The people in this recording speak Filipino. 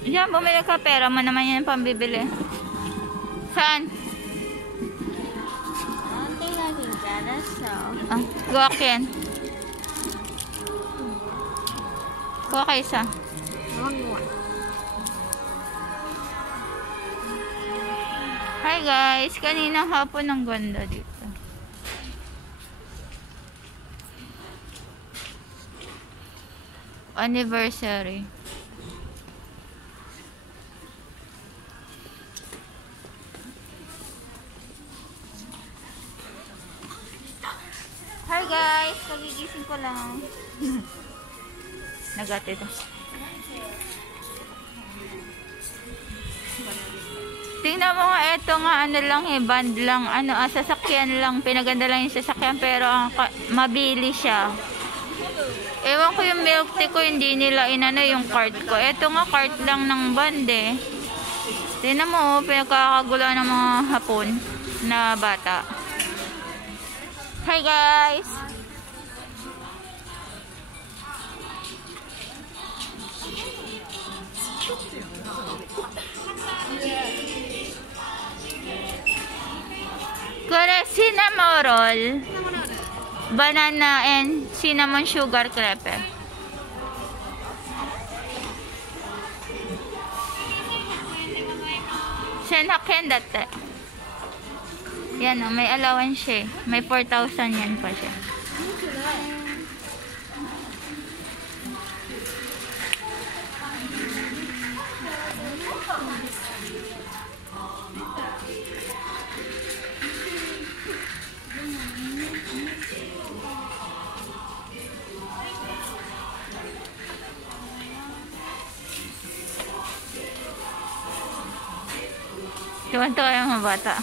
Diyan, bumili ka. Pera mo naman yan pambibili. Saan? Gawa ka yan. Gawa ka isa. Hi guys, kaninang hapon ang ganda dito. Anniversary. Hi guys, pagigising ko lang. Nagati ito. Tingnan mo nga, ito nga ano lang band lang, sasakyan lang, pinaganda lang yung sasakyan pero mabili siya. Ewan ko yung milk tea ko, hindi nila inano yung cart ko. Ito nga cart lang ng band eh. Tingnan mo, pinagkakagulo ng mga hapon na bata. Hi guys! Kore cinnamon roll, banana and cinnamon sugar crepe. Senhaken dati. Yan o, may allowance siya. May 4,000 yan pa siya. Tuwan-tuwa yung mga bata.